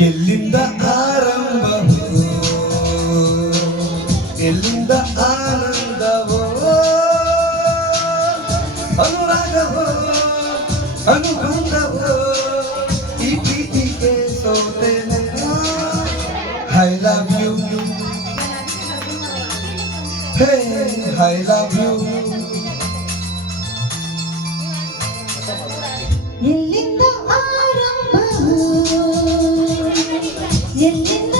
Gelinde karım Gelinde anında bu Anurada bu Anurada bu İpi dike sotene I love you Hey, I love you Feeling you.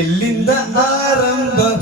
ಎಲ್ಲಿಂದ ಆರಂಭ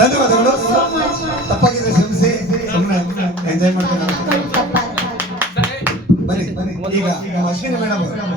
ಧನ್ಯವಾದಗಳು ತಪ್ಪಾಗಿದ್ರೆ ಸಮಸ್ಯೆ ಎಂಜಾಯ್ ಮಾಡ್ತೇನೆ ಇದೀಗ ನಮ್ಮ ಅಶ್ವಿನಿ ಮೇಡಮ್